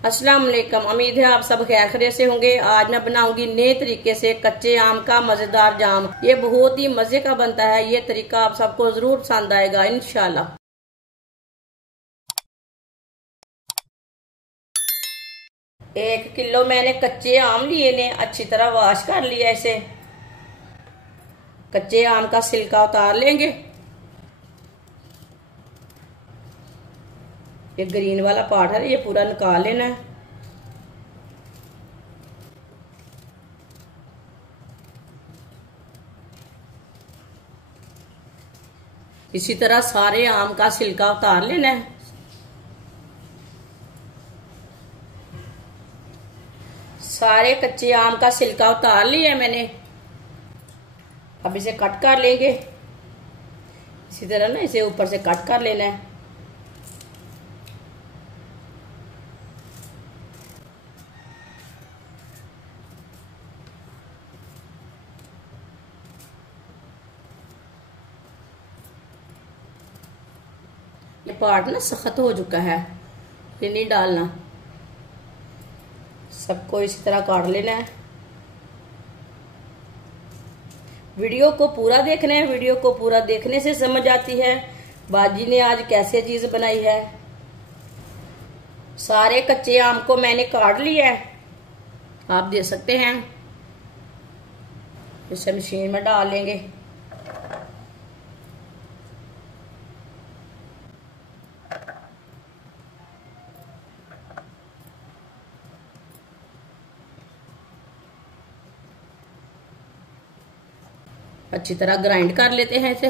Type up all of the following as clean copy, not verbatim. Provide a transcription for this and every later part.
अस्सलाम वालेकुम। उम्मीद है आप सब खैर खैरियत से होंगे। आज मैं बनाऊंगी नए तरीके से कच्चे आम का मजेदार जाम। ये बहुत ही मजे का बनता है। ये तरीका आप सबको जरूर पसंद आएगा इंशाल्लाह। 1 किलो मैंने कच्चे आम लिए ने, अच्छी तरह वॉश कर लिया। इसे कच्चे आम का छिलका उतार लेंगे। ये ग्रीन वाला पार्ट है, ये पूरा निकाल लेना है। इसी तरह सारे आम का छिलका उतार लेना है। सारे कच्चे आम का छिलका उतार लिया मैंने। अब इसे कट कर लेंगे। इसी तरह ना इसे ऊपर से कट कर लेना है। ये पार्ट ना सख्त हो चुका है, ये नहीं डालना। सबको इसी तरह काट लेना है। वीडियो को पूरा देखना है। वीडियो को पूरा देखने से समझ आती है बाजी ने आज कैसे चीज बनाई है। सारे कच्चे आम को मैंने काट लिया है, आप देख सकते हैं। इसे मशीन में डाल लेंगे। अच्छी तरह ग्राइंड कर लेते हैं इसे।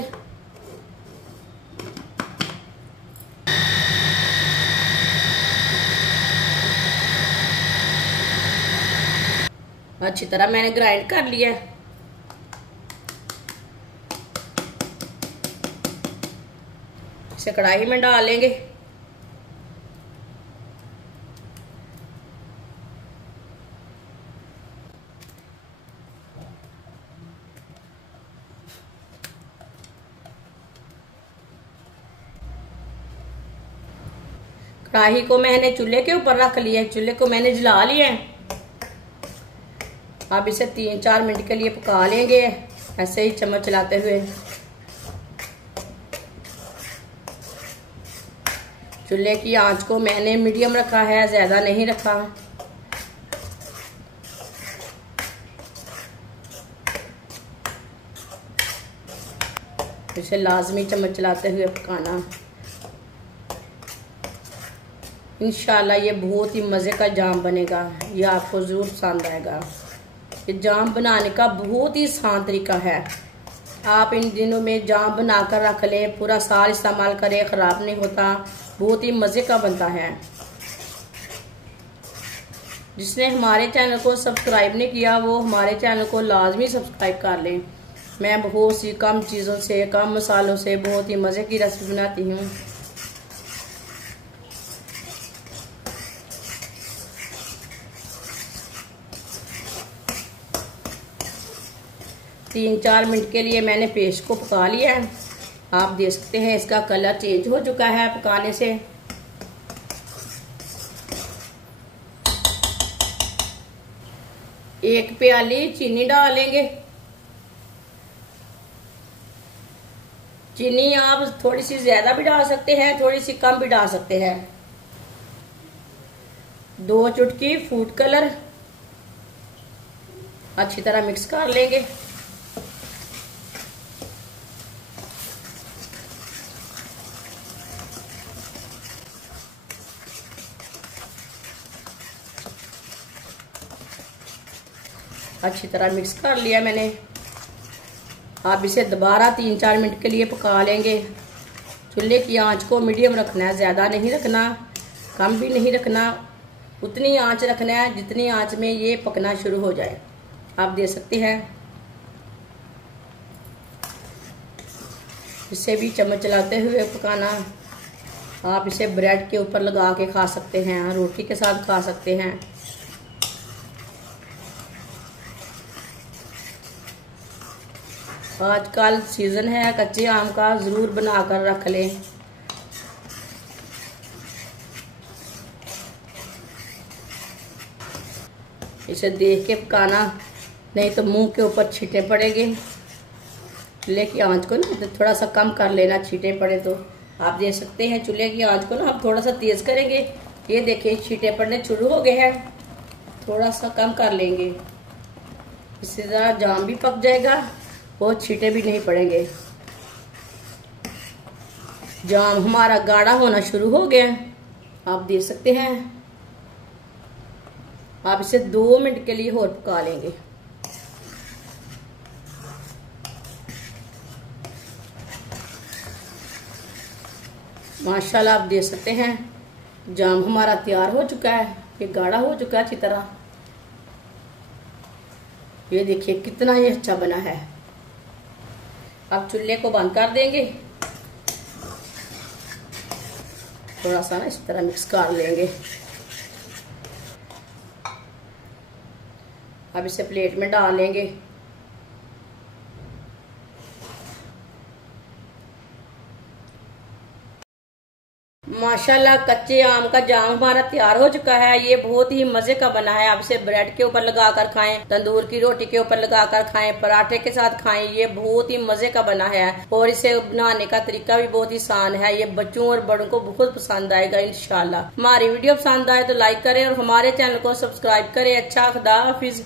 अच्छी तरह मैंने ग्राइंड कर लिया। इसे कढ़ाई में डाल लेंगे। कढ़ाई को मैंने चूल्हे के ऊपर रख लिया। चूल्हे को मैंने जला लिया है। अब इसे 3-4 मिनट के लिए पका लेंगे, ऐसे ही चम्मच चलाते हुए। चूल्हे की आंच को मैंने मीडियम रखा है, ज्यादा नहीं रखा। इसे लाजमी चम्मच चलाते हुए पकाना। इंशाल्लाह ये बहुत ही मज़े का जाम बनेगा। ये आपको ज़रूर पसंद आएगा। ये जाम बनाने का बहुत ही आसान तरीका है। आप इन दिनों में जाम बनाकर रख लें, पूरा साल इस्तेमाल करें, ख़राब नहीं होता। बहुत ही मज़े का बनता है। जिसने हमारे चैनल को सब्सक्राइब नहीं किया वो हमारे चैनल को लाजमी सब्सक्राइब कर लें। मैं बहुत सी कम चीज़ों से, कम मसालों से बहुत ही मज़े की रेसिपी बनाती हूँ। तीन 4 मिनट के लिए मैंने पेस्ट को पका लिया है। आप देख सकते हैं इसका कलर चेंज हो चुका है पकाने से। एक प्याली चीनी डालेंगे। चीनी आप थोड़ी सी ज्यादा भी डाल सकते हैं, थोड़ी सी कम भी डाल सकते हैं। 2 चुटकी फूड कलर। अच्छी तरह मिक्स कर लेंगे। अच्छी तरह मिक्स कर लिया मैंने। आप इसे दोबारा 3-4 मिनट के लिए पका लेंगे। चूल्हे की आंच को मीडियम रखना है, ज़्यादा नहीं रखना, कम भी नहीं रखना। उतनी आंच रखना है जितनी आंच में ये पकना शुरू हो जाए। आप देख सकते हैं। इसे भी चम्मच चलाते हुए पकाना। आप इसे ब्रेड के ऊपर लगा के खा सकते हैं, रोटी के साथ खा सकते हैं। आजकल सीजन है कच्चे आम का, जरूर बनाकर रख लें। इसे देख के पकाना, नहीं तो मुंह के ऊपर छींटे पड़ेंगे। चूल्हे की आंच को ना थोड़ा सा कम कर लेना, छींटे पड़े तो। आप देख सकते हैं चूल्हे की आंच को ना हम थोड़ा सा तेज करेंगे। ये देखिए छींटे पड़ने शुरू हो गए हैं, थोड़ा सा कम कर लेंगे, इससे ज़रा जाम भी पक जाएगा और छींटे भी नहीं पड़ेंगे। जाम हमारा गाढ़ा होना शुरू हो गया, आप देख सकते हैं। आप इसे 2 मिनट के लिए और पका लेंगे। माशाल्लाह आप देख सकते हैं जाम हमारा तैयार हो चुका है, ये गाढ़ा हो चुका है अच्छी तरह। ये देखिए कितना ये अच्छा बना है। अब चूल्हे को बंद कर देंगे, थोड़ा सा ना इस तरह मिक्स कर लेंगे। अब इसे प्लेट में डाल लेंगे। माशाल्लाह कच्चे आम का जाम हमारा तैयार हो चुका है। ये बहुत ही मजे का बना है। आप इसे ब्रेड के ऊपर लगाकर खाएं, तंदूर की रोटी के ऊपर लगाकर खाएं, पराठे के साथ खाएं। ये बहुत ही मजे का बना है और इसे बनाने का तरीका भी बहुत ही आसान है। ये बच्चों और बड़ों को बहुत पसंद आएगा इंशाल्लाह। हमारी वीडियो पसंद आए तो लाइक करें और हमारे चैनल को सब्सक्राइब करें। अच्छा, खुदा हाफिज।